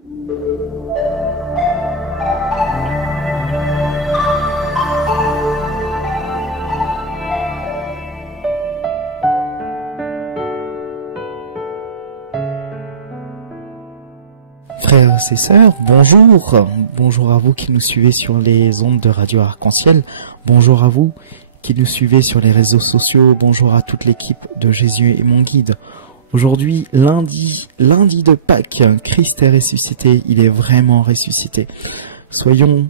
Frères et sœurs, bonjour. Bonjour à vous qui nous suivez sur les ondes de Radio Arc-en-Ciel. Bonjour à vous qui nous suivez sur les réseaux sociaux. Bonjour à toute l'équipe de Jésus est mon guide. Aujourd'hui, lundi de Pâques, Christ est ressuscité. Il est vraiment ressuscité. Soyons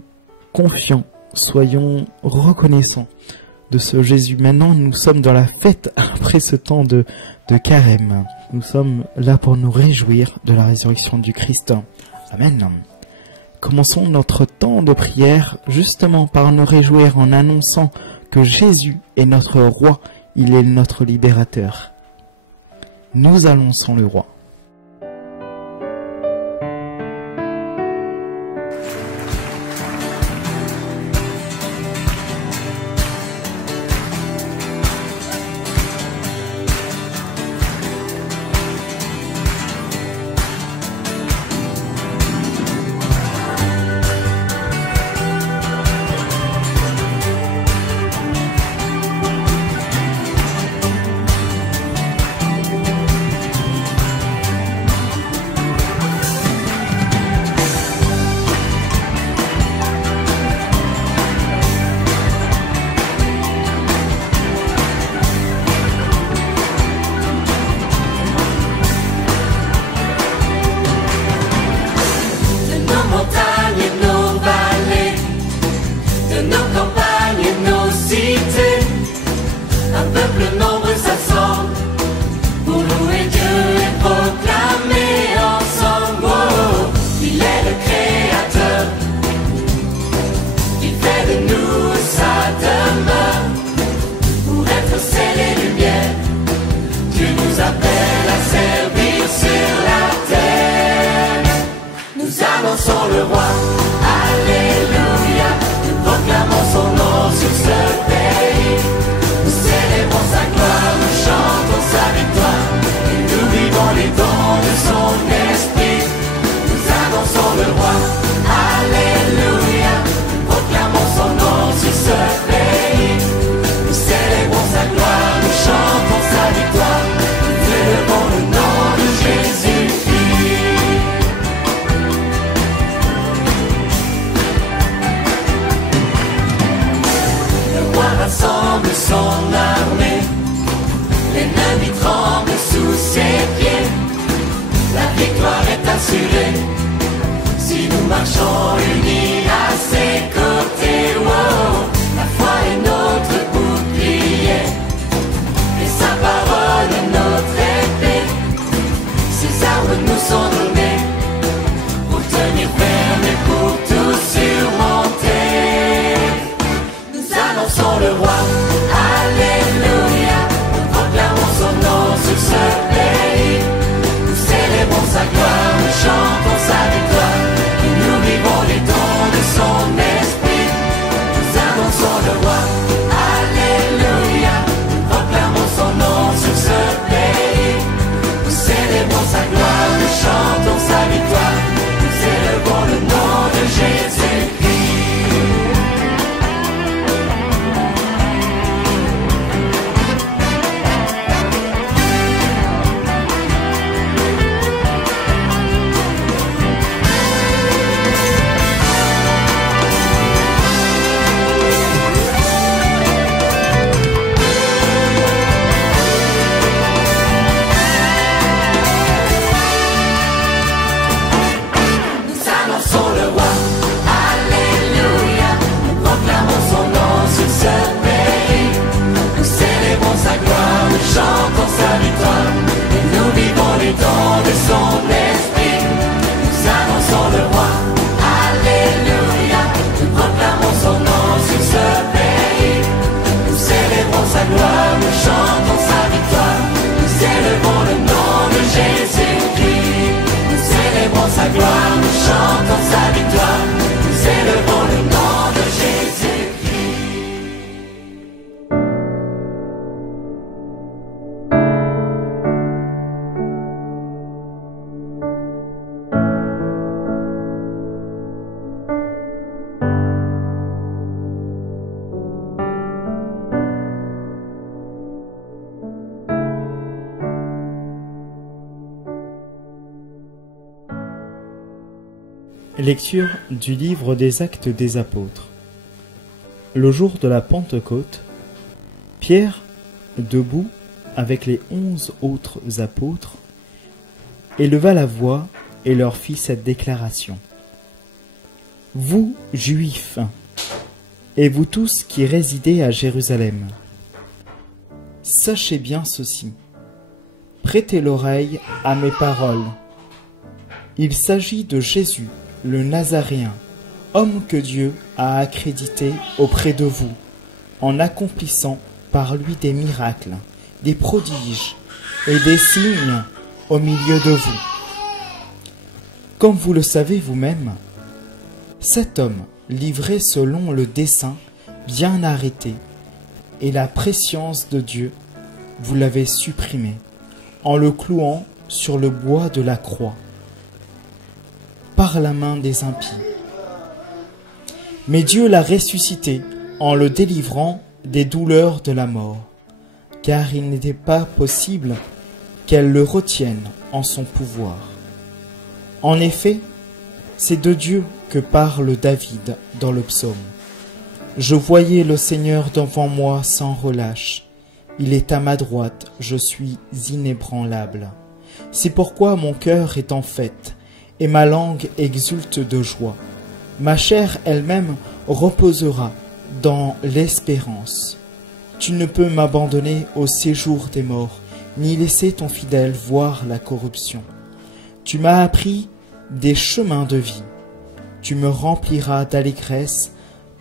confiants, soyons reconnaissants de ce Jésus. Maintenant, nous sommes dans la fête après ce temps de carême. Nous sommes là pour nous réjouir de la résurrection du Christ. Amen. Commençons notre temps de prière justement par nous réjouir en annonçant que Jésus est notre roi, il est notre libérateur. Nous annonçons le roi. Lecture du livre des Actes des Apôtres. Le jour de la Pentecôte, Pierre, debout avec les 11 autres apôtres, éleva la voix et leur fit cette déclaration. « Vous, Juifs, et vous tous qui résidez à Jérusalem, sachez bien ceci, prêtez l'oreille à mes paroles. Il s'agit de Jésus, le Nazaréen, homme que Dieu a accrédité auprès de vous, en accomplissant par lui des miracles, des prodiges et des signes au milieu de vous. Comme vous le savez vous-même, cet homme, livré selon le dessein bien arrêté et la prescience de Dieu, vous l'avez supprimé en le clouant sur le bois de la croix par la main des impies. Mais Dieu l'a ressuscité en le délivrant des douleurs de la mort, car il n'était pas possible qu'elle le retienne en son pouvoir. En effet, c'est de Dieu que parle David dans le psaume. « Je voyais le Seigneur devant moi sans relâche. Il est à ma droite, je suis inébranlable. C'est pourquoi mon cœur est en fête, et ma langue exulte de joie. Ma chair elle-même reposera dans l'espérance. Tu ne peux m'abandonner au séjour des morts, ni laisser ton fidèle voir la corruption. Tu m'as appris des chemins de vie. Tu me rempliras d'allégresse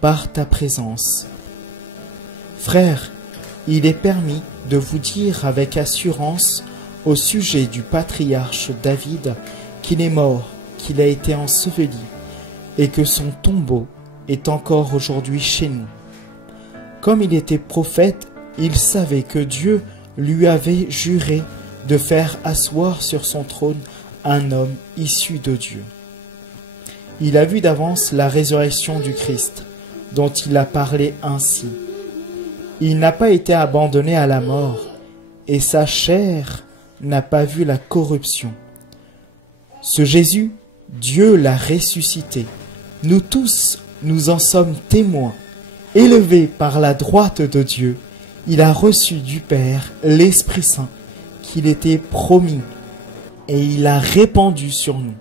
par ta présence. Frères, il est permis de vous dire avec assurance au sujet du patriarche David qu'il est mort, qu'il a été enseveli et que son tombeau est encore aujourd'hui chez nous. Comme il était prophète, il savait que Dieu lui avait juré de faire asseoir sur son trône un homme issu de Dieu. Il a vu d'avance la résurrection du Christ, dont il a parlé ainsi. Il n'a pas été abandonné à la mort, et sa chair n'a pas vu la corruption. Ce Jésus, Dieu l'a ressuscité. Nous tous, nous en sommes témoins. Élevé par la droite de Dieu, il a reçu du Père l'Esprit Saint qu'il était promis, et il l'a répandu sur nous,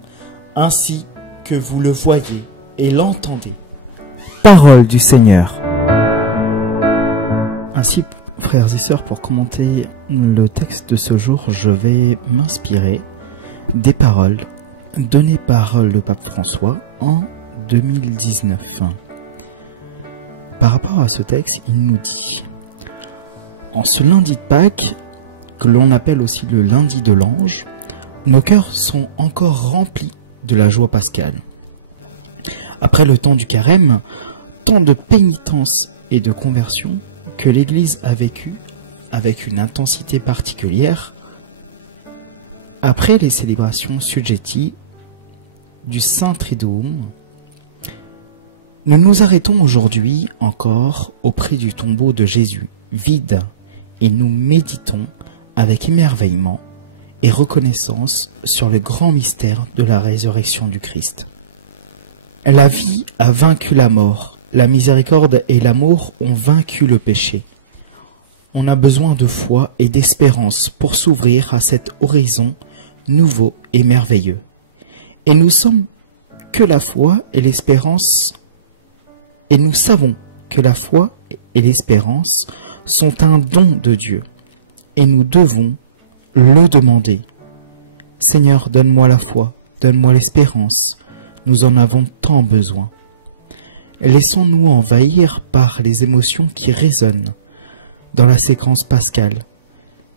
ainsi que vous le voyez et l'entendez. Parole du Seigneur. Ainsi, frères et sœurs, pour commenter le texte de ce jour, je vais m'inspirer des paroles données par le pape François en 2019. Par rapport à ce texte, il nous dit: en ce lundi de Pâques, que l'on appelle aussi le lundi de l'ange, nos cœurs sont encore remplis de la joie pascale. Après le temps du carême, tant de pénitence et de conversion que l'Église a vécu avec une intensité particulière, après les célébrations Suggetti du Saint Triduum, nous nous arrêtons aujourd'hui encore auprès du tombeau de Jésus, vide, et nous méditons avec émerveillement et reconnaissance sur le grand mystère de la résurrection du Christ. La vie a vaincu la mort, la miséricorde et l'amour ont vaincu le péché. On a besoin de foi et d'espérance pour s'ouvrir à cet horizon nouveau et merveilleux. Et nous sommes que la foi et l'espérance, et nous savons que la foi et l'espérance sont un don de Dieu, et nous devons le demander. Seigneur, donne-moi la foi, donne-moi l'espérance, nous en avons tant besoin. Laissons-nous envahir par les émotions qui résonnent dans la séquence pascale.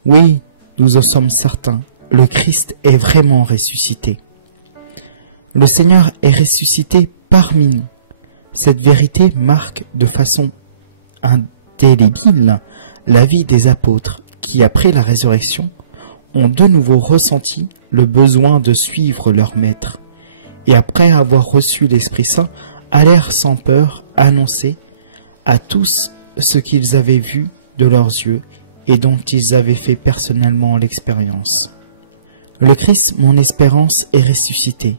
Oui, nous en sommes certains, le Christ est vraiment ressuscité. Le Seigneur est ressuscité parmi nous. Cette vérité marque de façon indélébile la vie des apôtres qui, après la résurrection, ont de nouveau ressenti le besoin de suivre leur maître. Et après avoir reçu l'Esprit Saint, allèrent sans peur annoncer à tous ce qu'ils avaient vu de leurs yeux et dont ils avaient fait personnellement l'expérience. Le Christ, mon espérance, est ressuscité.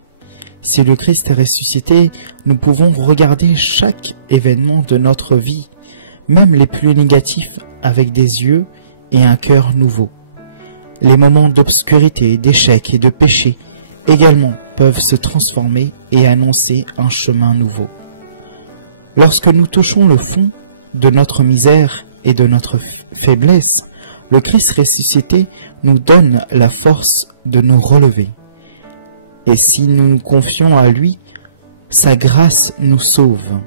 Si le Christ est ressuscité, nous pouvons regarder chaque événement de notre vie, même les plus négatifs, avec des yeux et un cœur nouveau. Les moments d'obscurité, d'échec et de péché également peuvent se transformer et annoncer un chemin nouveau. Lorsque nous touchons le fond de notre misère et de notre faiblesse, le Christ ressuscité nous donne la force de nous relever. Et si nous nous confions à lui, sa grâce nous sauve.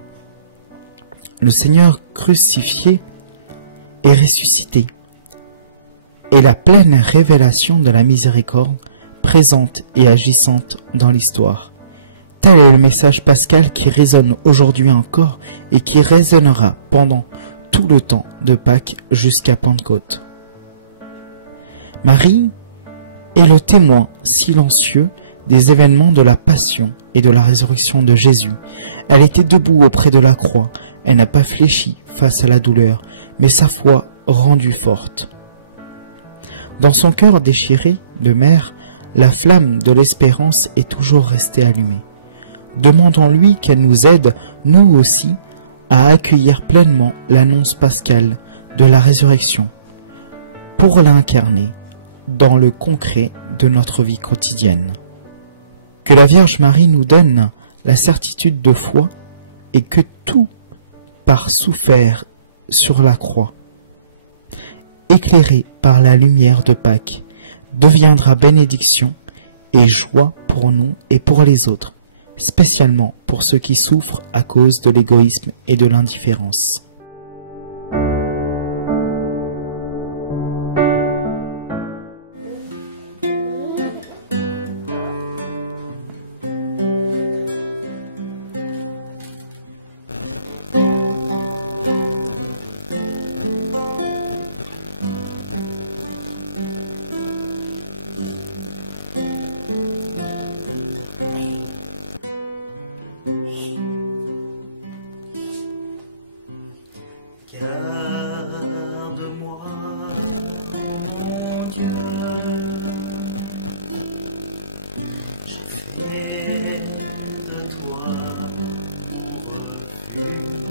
Le Seigneur crucifié et ressuscité est la pleine révélation de la miséricorde présente et agissante dans l'histoire. Tel est le message pascal qui résonne aujourd'hui encore et qui résonnera pendant tout le temps de Pâques jusqu'à Pentecôte. Marie est le témoin silencieux des événements de la passion et de la résurrection de Jésus. Elle était debout auprès de la croix. Elle n'a pas fléchi face à la douleur, mais sa foi rendue forte. Dans son cœur déchiré de mère, la flamme de l'espérance est toujours restée allumée. Demandons-lui qu'elle nous aide, nous aussi, à accueillir pleinement l'annonce pascale de la résurrection, pour l'incarner dans le concret de notre vie quotidienne. Que la Vierge Marie nous donne la certitude de foi et que tout par souffert sur la croix, éclairé par la lumière de Pâques, deviendra bénédiction et joie pour nous et pour les autres, spécialement pour ceux qui souffrent à cause de l'égoïsme et de l'indifférence. Garde-moi, mon Dieu, j'ai fait de toi mon refuge.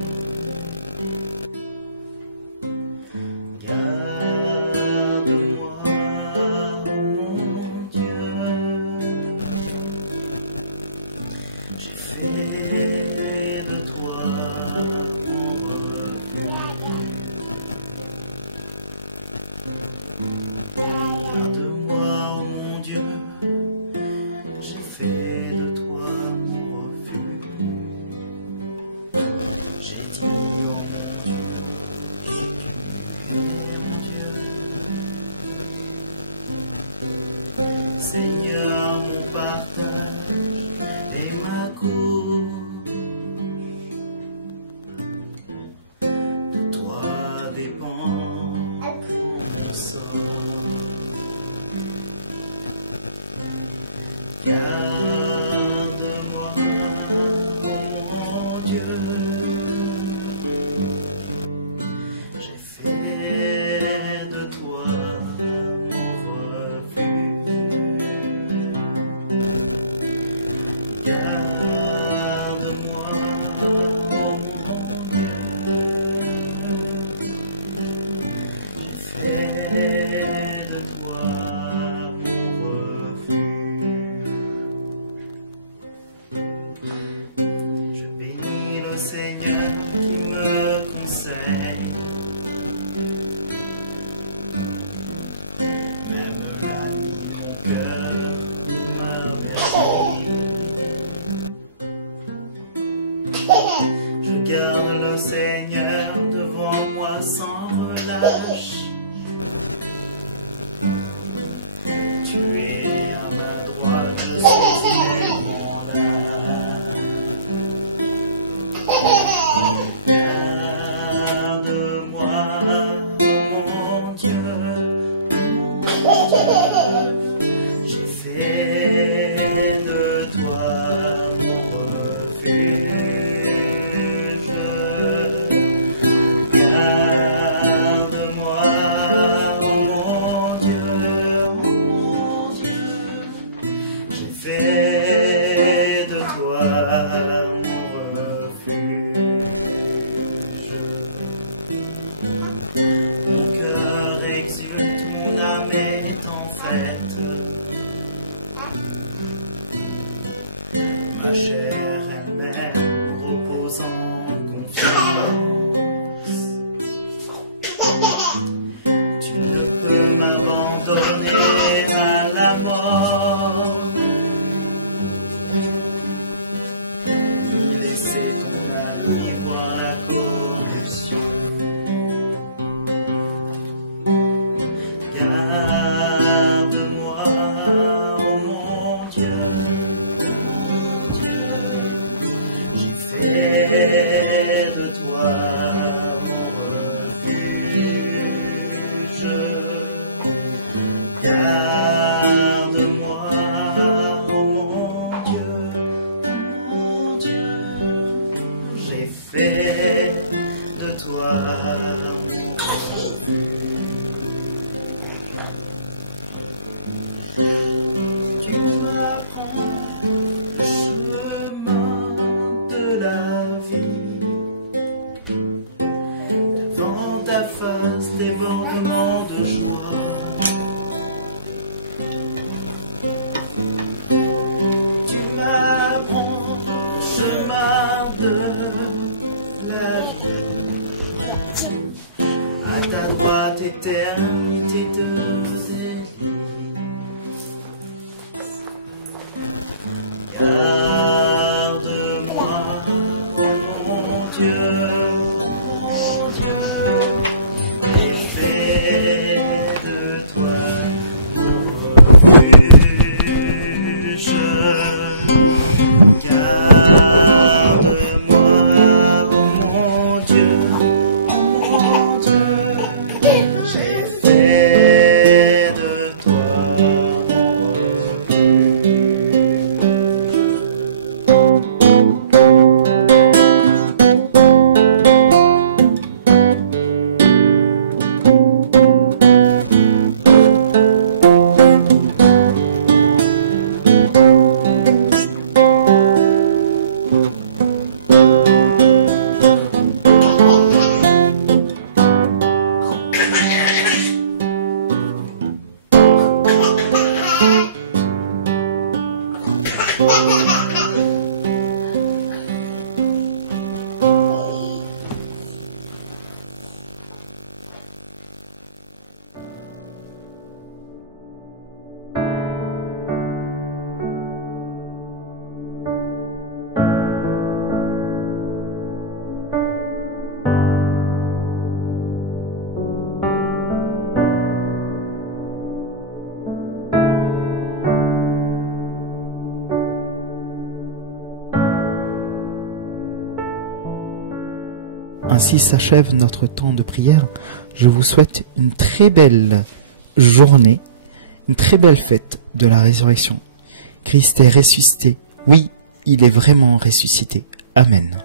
Garde-moi, mon Dieu, j'ai fait de toi mon refuge. Garde-moi, oh mon Dieu, j'ai fait de toi mon refuge. J'ai dit, oh mon Dieu, tu es mon Dieu. Seigneur, mon partage et ma couche, de toi dépend mon sort. Garde-moi, oh mon Dieu, j'ai fait de toi mon refuge. Garde-moi, oh mon Dieu, j'ai fait de toi mon refuge. Je bénis le Seigneur qui me conseille, même la nuit mon cœur me remercie. Je garde le Seigneur devant moi sans relâche. Tu es à ma droite, je suis mon âme. Garde-moi, oh mon Dieu, j'ai fait de toi mon refuge. Garde-moi, oh mon Dieu, j'ai fait de ma chair elle-même repose en confiance. Tu ne peux m'abandonner à la mort, ni laisser ton ami voir la corruption. Garde-moi, oh mon Dieu, j'ai fait de toi mon refuge. Garde-moi, oh mon Dieu, j'ai fait de toi mon refuge. Tu m'apprends le chemin de la vie, devant ta face débordement de joie. Tu m'apprends le chemin de la vie, à ta droite éternité de délices. Garde-moi, oh mon Dieu, j'ai fait de toi mon refuge. Garde-moi, oh mon Dieu, j'ai fait de toi mon refuge. Ainsi s'achève notre temps de prière. Je vous souhaite une très belle journée, une très belle fête de la résurrection. Christ est ressuscité. Oui, il est vraiment ressuscité. Amen.